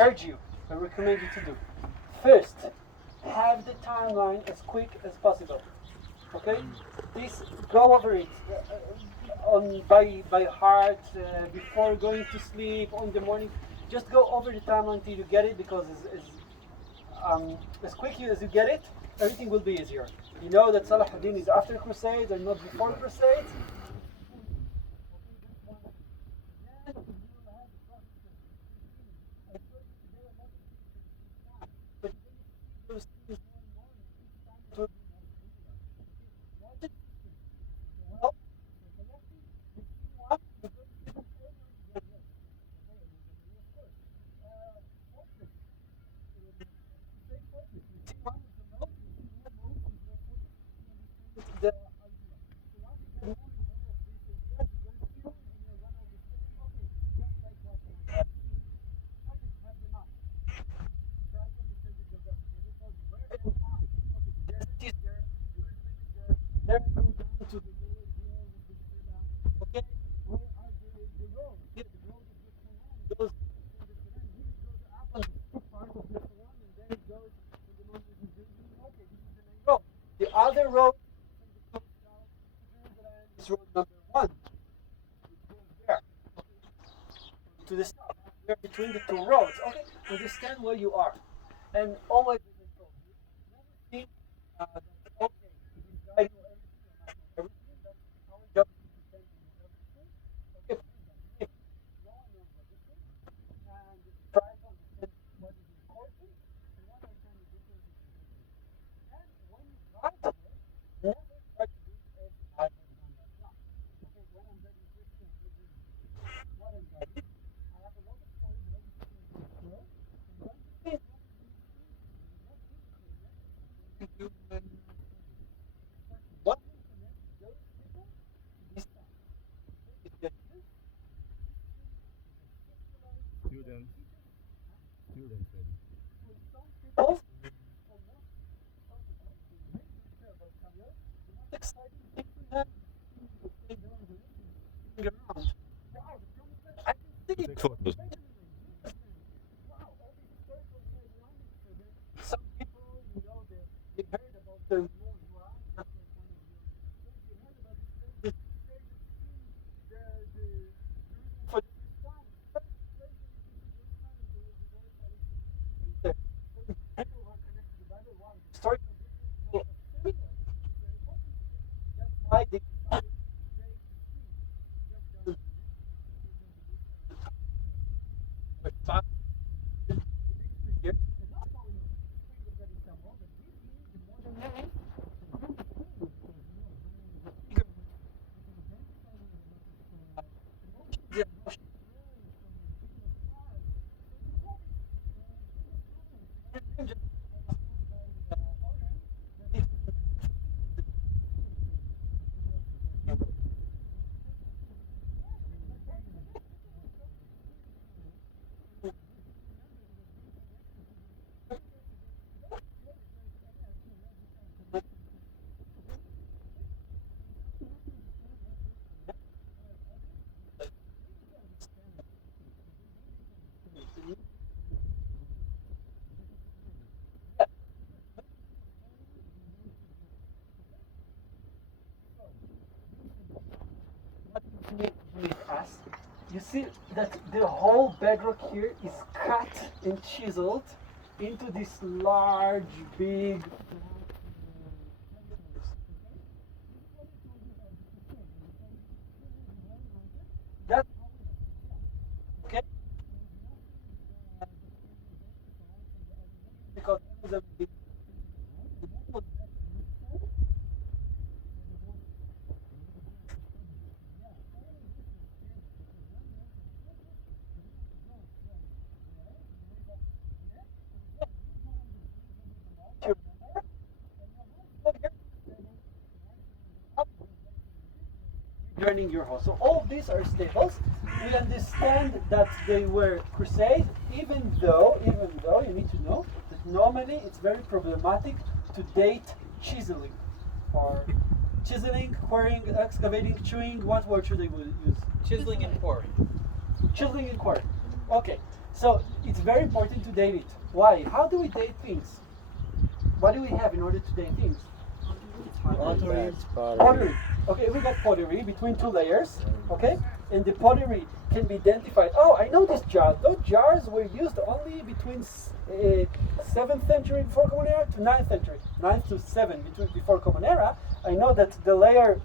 urge you, I recommend you to do. First, have the timeline as quick as possible. Okay? Please go over it on by heart before going to sleep or in the morning. Just go over the timeline until you get it, because as quickly as you get it, everything will be easier. You know that Salah ad-Din is after Crusades and not before Crusades. The other road is road number one, there, to the south. We're between the two roads. Okay, understand where you are, and always think that okay, this guy knows everything, that's our job is to defend everything. Okay, if no one knows everything, and try to understand what is important and what are kind of different. And when you try to never try to do it as I have done right now. Okay, when I'm reading history, I'm reading what I'm reading. I have a lot of stories ready to share. And one thing is what will connect those people to this time. It's the Students. Students, maybe. for some people, for most some people, they really don't care about career. The most exciting thing for them is to stay around the list and sitting around. Wow, the promised land, I can see it. Take photos. Wow, all these historical places around it for them. Some people, you know, they heard about the war, just like one of your friends, they heard about this place, the Crusades, the Jerusalem for the first time. First place where you can see Jerusalem is the very tradition. There. For the people who are connected to the Bible, wow, the historical buildings tell a similar, which is very important to them. That's why they decided to take the street just down the road. But five, the big street here, and not only the street of Navi Samuel, but this is the modern name. Us, you see that the whole bedrock here is cut and chiseled into this large, big. That's okay. Because it was a big. Joining your house. So all these are staples. We understand that they were crusade, even though you need to know that normally it's very problematic to date chiseling or chiseling, quarrying, excavating, chewing. What word should they use? Chiseling and quarry. Chiseling and quarry. Okay, so it's very important to date it. Why? How do we date things? What do we have in order to date things? Pottery. Pottery. Okay, we got pottery between two layers. Okay, and the pottery can be identified. Oh, I know these jars. Those jars were used only between 7th century before Common Era to 9th century, 9th to 7 before Common Era. I know that the layer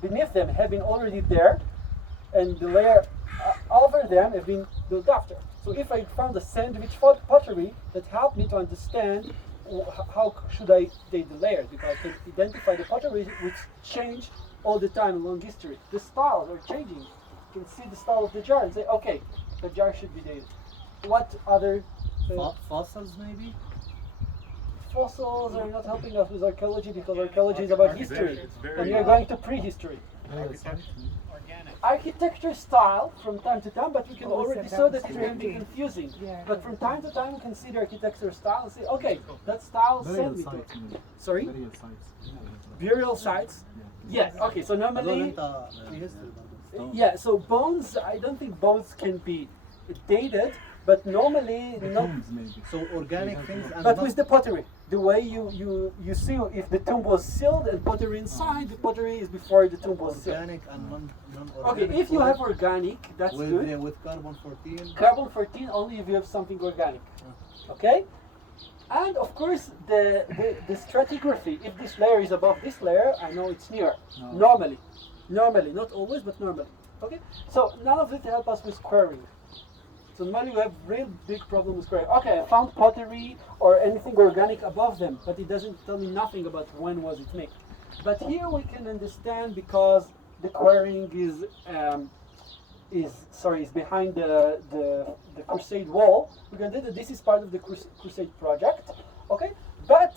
beneath them have been already there, and the layer over them have been built after. So if I found a sandwich pottery, that helped me to understand how should I date the layers, because I can identify the pottery which change all the time along history. The styles are changing. You can see the style of the jar and say, okay, the jar should be dated. What other Fossils, maybe? fossils are not helping us with archaeology, because archaeology is about history, and you're going to prehistory. Architecture style from time to time, but we can already saw that it can be confusing. But from time to time, we can see the architecture style and say, okay, that style sent me to it. Sorry? Burial sites? Yes, okay, so normally, yeah, so bones, I don't think bones can be dated, but normally, not. So organic things and But with the pottery, the way you see if the tomb was sealed and pottery inside, the pottery is before the tomb was sealed. organic and non-organic. Okay, if you have organic, that's with, good. with carbon 14. Carbon 14 only if you have something organic. Okay? And of course, the stratigraphy, if this layer is above this layer, I know it's near. Normally. Normally, not always, but normally. Okay? So none of it help us with quarrying. So normally we have real big problem with quarrying. Okay, I found pottery or anything organic above them, but it doesn't tell me nothing about when was it made. But here we can understand, because the quarrying is behind the Crusade wall. We can say that this is part of the Crusade project. Okay, but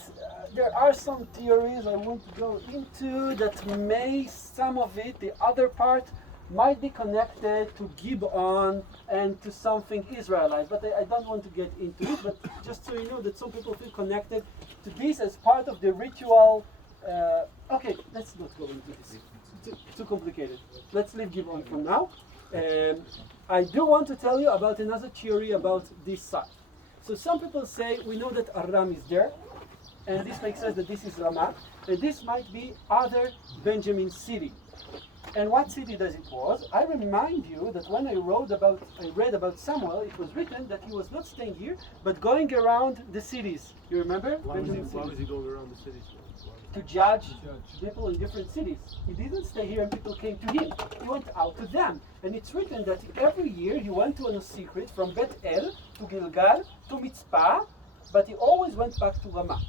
there are some theories I want to go into that may some of it, the other part, might be connected to Gibeon and to something Israelite, but I don't want to get into it. But just so you know that some people feel connected to this as part of the ritual. Okay, let's not go into this. Too complicated. Let's leave Gibeon for now. I do want to tell you about another theory about this site. So some people say we know that Aram is there, and this makes sense that this is Ramah, and this might be other Benjamin city. And what city does it was? I remind you that when I read about Samuel, it was written that he was not staying here, but going around the cities. You remember? Why was he going around the cities? To judge people in different cities. He didn't stay here and people came to him. He went out to them. And it's written that every year he went on a secret from Bet El to Gilgal to Mitzpah, but he always went back to Ramah.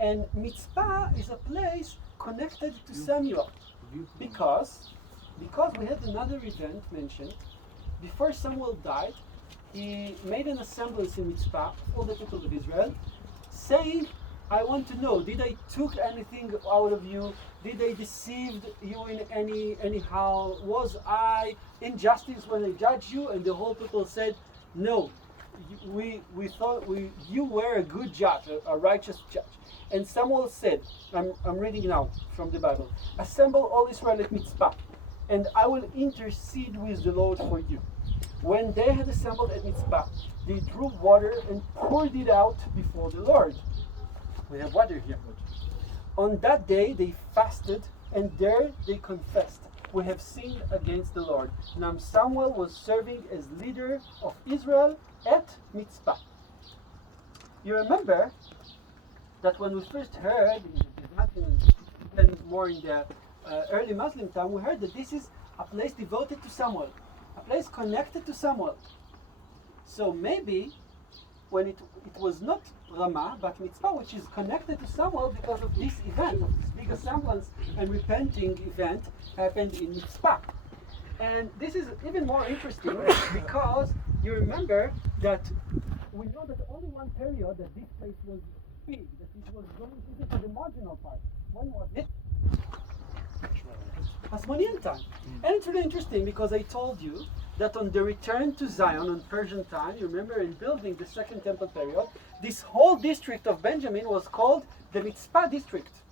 And Mitzpah is a place connected to Samuel. Because we had another event mentioned. Before Samuel died, he made an assembly in Mitzpah, all the people of Israel, saying, I want to know, did I took anything out of you? Did I deceived you in anyhow? Was I injustice when I judged you? And the whole people said, no, we thought you were a good judge, a righteous judge. And Samuel said, I'm reading now from the Bible, assemble all Israel at Mitzpah, and I will intercede with the Lord for you. When they had assembled at Mitzpah, they drew water and poured it out before the Lord. We have water here. On that day they fasted, and there they confessed, we have sinned against the Lord. Now Samuel was serving as leader of Israel at Mitzpah. You remember that when we first heard, then more in the early Muslim time, we heard that this is a place devoted to Samuel, a place connected to Samuel. So maybe when it was not Ramah, but Mitzpah, which is connected to Samuel because of this event, of this big assemblance and repenting event happened in Mitzpah. And this is even more interesting because you remember that we know that only one period that this place was big, that it was going into the marginal part. When was it? Hasmonean time. And it's really interesting because I told you that on the return to Zion on Persian time, you remember in building the second temple period, this whole district of Benjamin was called the Mitzpah district.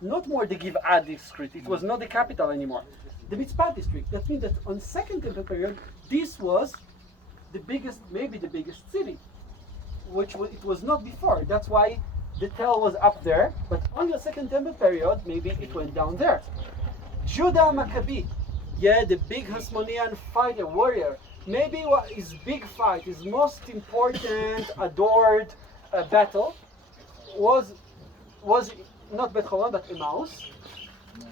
Not more the Giv'ah district, it was not the capital anymore. The Mitzpah district. That means that on second temple period, this was the biggest, maybe the biggest city, which it was not before. That's why the tell was up there, but on the Second Temple period, maybe it went down there. Judah Maccabee, yeah, the big Hasmonean fighter, warrior. Maybe what his big fight, his most important, adored battle was not Bet Horon but Emmaus.